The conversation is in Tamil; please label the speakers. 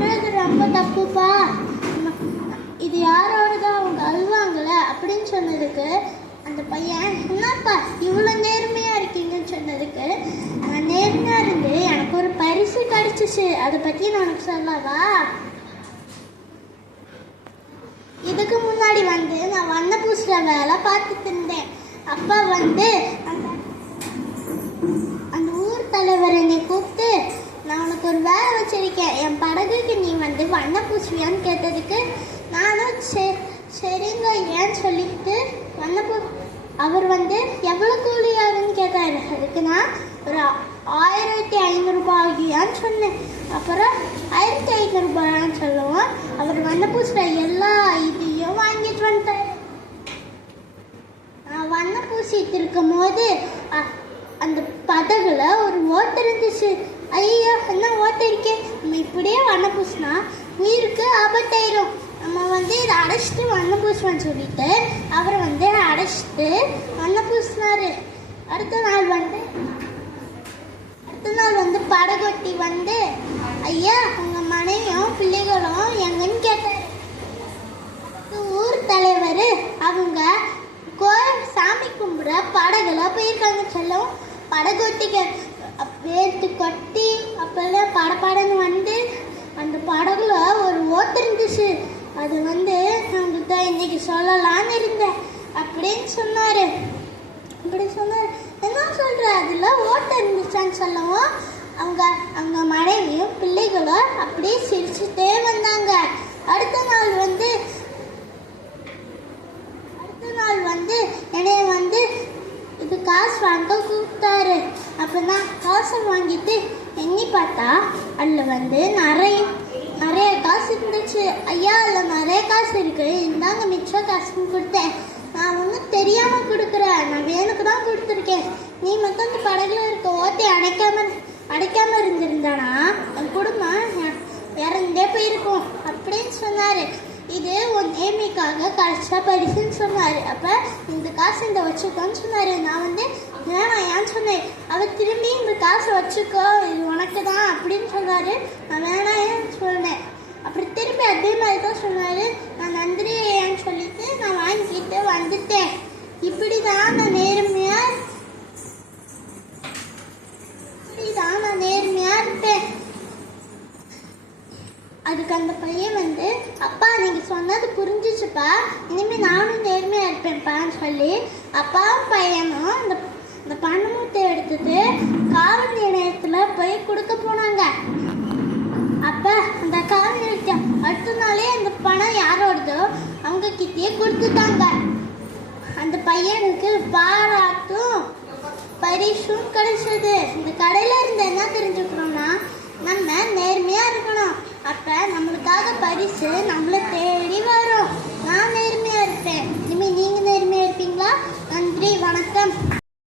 Speaker 1: பண்ணுறது ரொம்ப தப்புப்பா? இது யாரோடதோ அவங்க அழுவாங்கள அப்படின்னு சொன்னதுக்கு அந்த பையன் என்னப்பா இவ்வளோ நேர்மையாக இருக்கீங்கன்னு சொன்னதுக்கு நான் நேர்மையாக இருந்து எனக்கு ஒரு பரிசு கிடச்சிச்சு. அதை பற்றி நான் உனக்கு சொல்லவா? இதுக்கு முன்னாடி வந்து நான் வண்ண பூசுற வேலை பார்த்துட்டு இருந்தேன். அப்பா வந்து அந்த ஒரு வேலை வச்சிருக்கேன் என் படகுக்கு நீ வந்து வண்ண பூசுவியான்னு கேட்டதுக்கு நானும் சரி சரிங்க ஏன்னு சொல்லிட்டு வண்ண பூ அவர் வந்து எவ்வளோ கூலி ஆகுன்னு கேட்டாரு. அதுக்கு நான் ஒரு ஆயிரத்தி ஐநூறுரூபா ஆகியான்னு சொன்னேன். அப்புறம் ஆயிரத்தி ஐநூறுரூபான்னு சொல்லுவோம். அவர் வண்ண பூசுற எல்லா இதையும் வாங்கிட்டு வந்துட்டார். நான் வண்ண பூசிட்டு இருக்கும் போது அந்த பதகுல ஒரு ஓட்டு இருந்துச்சு நம்ம இப்படியே வண்ண பூசினா உயிருக்கு ஆபத்தாயிரும் நம்ம வந்து இதை அடைச்சிட்டு வண்ண பூசுவோம்னு சொல்லிட்டு அவரை வந்து அடைச்சிட்டு வண்ண பூசினாரு அடுத்த நாள் வந்து அடுத்த நாள் வந்து படகொட்டி வந்து ஐயா உங்க மனைவியும் பிள்ளைகளும் எங்கன்னு கேட்டாரு. ஊர் தலைவர் அவங்க கோயில் சாமி கும்பிட படகுல போயிருக்காங்க செல்லும் படகு ஒட்டிக்க வேர்த்து கொட்டி அப்பெல்லாம் படபடன்னு வந்து அந்த படகுல ஒரு ஓட்டு இருந்துச்சு அது வந்து உங்ககிட்ட இன்னைக்கு சொல்லலாம்னு இருந்தேன். அப்படின்னு சொன்னார். அப்படி சொன்னார். என்ன சொல்கிற அதில் ஓட்டை இருந்துச்சான்னு சொல்லவும் அவங்க அவங்க மனைவியும் பிள்ளைகளும் அப்படியே சிரிச்சுட்டே வந்தாங்க. அடுத்த நாள் வந்து அடுத்த நாள் வந்து என்னைய வந்து இது காசு வாங்க கூப்பிட்டாரு. அப்போ நான் காசை வாங்கிட்டு எண்ணி பார்த்தா அதில் வந்து நிறைய நிறைய காசு இருந்துச்சு. ஐயா அதில் நிறைய காசு இருக்குது இந்தாங்க மிச்ச காசுன்னு கொடுத்தேன். நான் ஒன்றும் தெரியாமல் கொடுக்குறேன். நான் வேணுக்கு தான் கொடுத்துருக்கேன். நீ மட்டும் அந்த படகுல இருக்க ஓட்டை அடைக்காம அடைக்காமல் இருந்திருந்தானா? என் குடும்பம் இறந்தே போயிருக்கும். அப்படின்னு சொன்னார். இது உன் நேர்மைக்காக கடைசியாக பரிசுன்னு சொன்னார். அப்போ இந்த காசு இந்த வச்சுக்கோன்னு சொன்னார். நான் வந்து வேணாம் ஏன் சொன்னேன். அவர் திரும்பி இந்த காசை வச்சுக்கோ. இது உனக்கு தான் அப்படின்னு சொன்னார். நான் வேணாம் ஏன் சொன்னேன். அப்புறம் திரும்பி அதே மாதிரி தான் சொன்னார். நான் நன்றி சொல்லிட்டு நான் வாங்கிட்டு வந்துட்டேன். இப்படி தான் நான் நேர்மையாக இப்படி தான் நான் நேர்மையாக இருப்பேன். அதுக்கு அந்த பையன் வந்து அப்பா நீங்கள் சொன்னது புரிஞ்சிச்சுப்பா. இனிமேல் நானும் நேர்மையாக இருப்பேன்ப்பான்னு சொல்லி அப்பாவும் பையனும் அந்த அந்த பணமூட்டை எடுத்துட்டு காவல் நிலையத்தில் போய் கொடுக்க போனாங்க அப்ப அந்த காவல் நிலையத்தை அடுத்த நாளே அந்த பணம் அவங்க கிட்டேயே கொடுத்துட்டாங்க. அந்த பையனுக்கு பாராட்டும் பரிசும் கிடைச்சது. இந்த கடையில இருந்து என்ன தெரிஞ்சுக்கணும்னா நம்ம நேர்மையா இருக்கணும். அப்ப நம்மளுக்காக பரிசு நம்மளை